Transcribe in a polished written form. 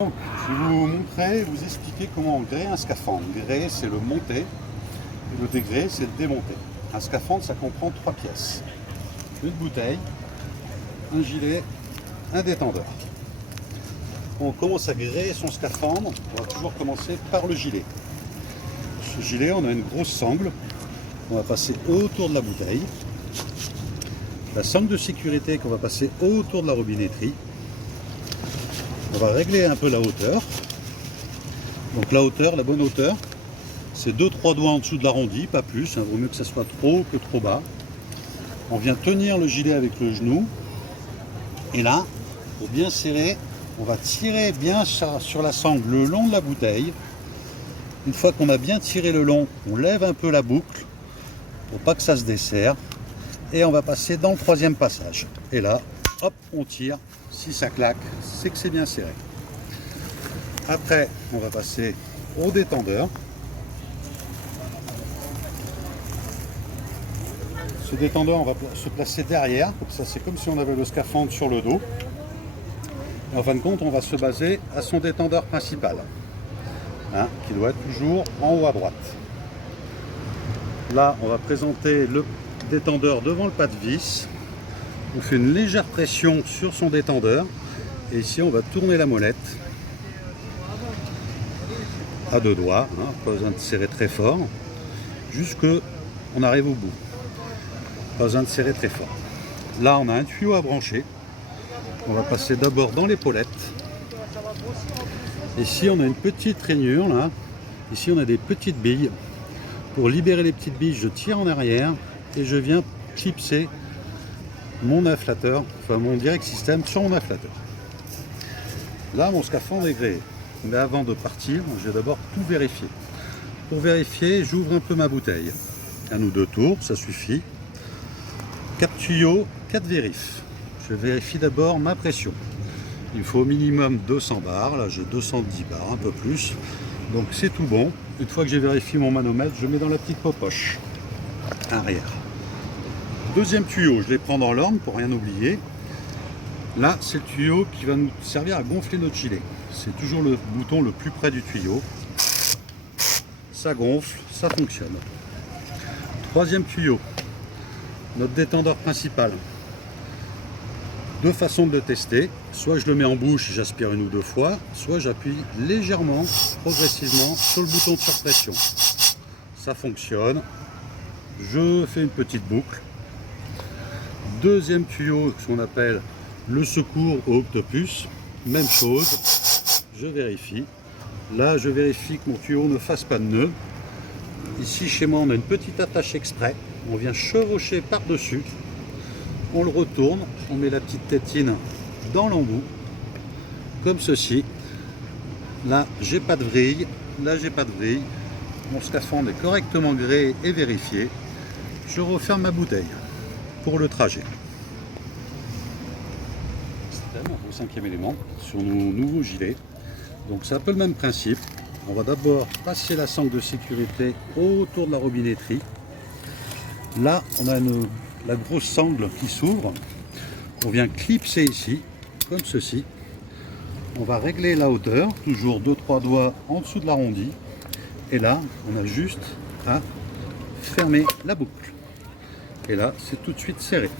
Donc, je vais vous montrer, vous expliquer comment on grée un scaphandre. Gréer, c'est le monter, et le dégréer, c'est le démonter. Un scaphandre, ça comprend 3 pièces. Une bouteille, un gilet, un détendeur. Quand on commence à gréer son scaphandre, on va toujours commencer par le gilet. Ce gilet, on a une grosse sangle, on va passer autour de la bouteille. La sangle de sécurité qu'on va passer autour de la robinetterie. On va régler un peu la hauteur. Donc la hauteur, la bonne hauteur, c'est 2-3 doigts en dessous de l'arrondi, pas plus. Il vaut mieux que ça soit trop haut que trop bas. On vient tenir le gilet avec le genou. Et là, pour bien serrer, on va tirer bien sur la sangle le long de la bouteille. Une fois qu'on a bien tiré le long, on lève un peu la boucle pour pas que ça se desserre. Et on va passer dans le 3e passage. Et là, hop, on tire. Si ça claque, c'est que c'est bien serré. Après, on va passer au détendeur. Ce détendeur, on va se placer derrière. Comme ça, c'est comme si on avait le scaphandre sur le dos. Et en fin de compte, on va se baser à son détendeur principal, qui doit être toujours en haut à droite. Là, on va présenter le détendeur devant le pas de vis. On fait une légère pression sur son détendeur et ici on va tourner la molette à 2 doigts, pas besoin de serrer très fort, jusque on arrive au bout. Pas besoin de serrer très fort. Là on a un tuyau à brancher. On va passer d'abord dans l'épaulette. Ici on a une petite rainure là. Ici on a des petites billes. Pour libérer les petites billes, je tire en arrière et je viens clipser mon inflateur, enfin mon direct système sur mon inflateur. Là, mon scaphandre est gréé. Mais avant de partir, je vais d'abord tout vérifier. Pour vérifier, j'ouvre un peu ma bouteille. 1 ou 2 tours, ça suffit. 4 tuyaux, 4 vérifs. Je vérifie d'abord ma pression. Il faut au minimum 200 bars. Là, j'ai 210 bars, un peu plus. Donc, c'est tout bon. Une fois que j'ai vérifié mon manomètre, je mets dans la petite poche arrière. 2e tuyau, je les prends dans l'ordre pour rien oublier. Là, c'est le tuyau qui va nous servir à gonfler notre gilet. C'est toujours le bouton le plus près du tuyau. Ça gonfle, ça fonctionne. 3e tuyau, notre détendeur principal. 2 façons de le tester. Soit je le mets en bouche et j'aspire 1 ou 2 fois, soit j'appuie légèrement, progressivement sur le bouton de surpression. Ça fonctionne. Je fais une petite boucle. 2e tuyau, ce qu'on appelle le secours au octopus, même chose, je vérifie. Là, je vérifie que mon tuyau ne fasse pas de nœud. Ici, chez moi, on a une petite attache exprès. On vient chevaucher par-dessus. On le retourne, on met la petite tétine dans l'embout, comme ceci. Là, j'ai pas de vrille. Là, j'ai pas de vrille. Mon scaphandre est correctement gréé et vérifié. Je referme ma bouteille pour le trajet. Au 5e élément sur nos nouveaux gilets. Donc c'est un peu le même principe. On va d'abord passer la sangle de sécurité autour de la robinetterie. Là, on a la grosse sangle qui s'ouvre. On vient clipser ici, comme ceci. On va régler la hauteur, toujours 2-3 doigts en dessous de l'arrondi. Et là, on a juste à fermer la boucle. Et là, c'est tout de suite serré.